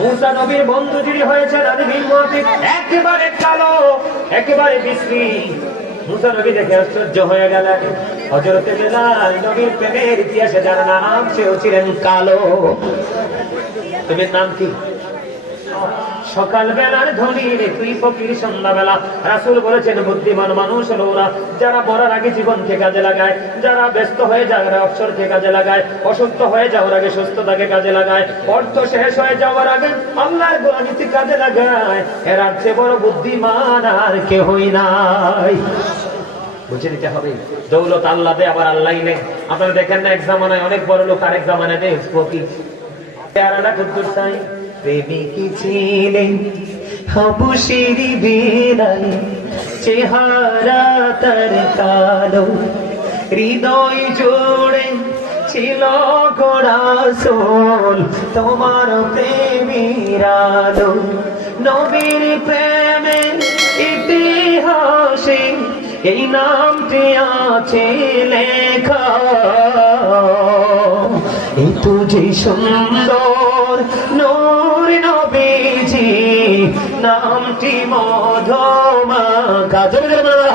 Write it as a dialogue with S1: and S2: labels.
S1: মুসা নবীর বন্ধু যিনি হয়েছেন আদি মুহাফিক একেবারে কালো, একেবারে বিশ্রী। মুসা নবী দেখে আশ্চর্য হয়ে গেলেন। হজরতে বেলাল নবীর প্রেমের ইতিহাসে যার নাম সেও ছিলেন কালো। তুমি নাম কি? সকাল বেলার ধনী তুই ফকির সন্ধ্যাবেলা। রাসুল বলেছেন, বুদ্ধিমান মানুষ হলো যারা মরার আগে জীবনকে কাজে লাগায়, যারা ব্যস্ত হয়ে যায় অবসরকে কাজে লাগায়, অসুস্থ হয়ে যাওয়ার আগে সুস্থতাকে কাজে লাগায়, অর্থ শেষ হয়ে যাওয়ার আগে আল্লাহর গোলামিতে কাজে লাগায়, এরা চেয়ে বড় বুদ্ধিমান আর কেহই নাই। বুঝে নিতে হবে, দৌলত আল্লাহ দে আবার আল্লাহ নেই আপনারা দেখেন না, এক জামানায় অনেক বড় লোক আরেক জামানায় দেয় ফকির। পেয়ারাটা কুদ্দুর সাই চেহারা তার কালো, হৃদয় জোড়ে ছিল গোড়াসোল তোমার প্রেমের নবীর প্রেমে ইতিহাসে এই নামটি আছে লেখা। এই তো যে সুন্দর নবীজি নামটি মধমা হাওয়া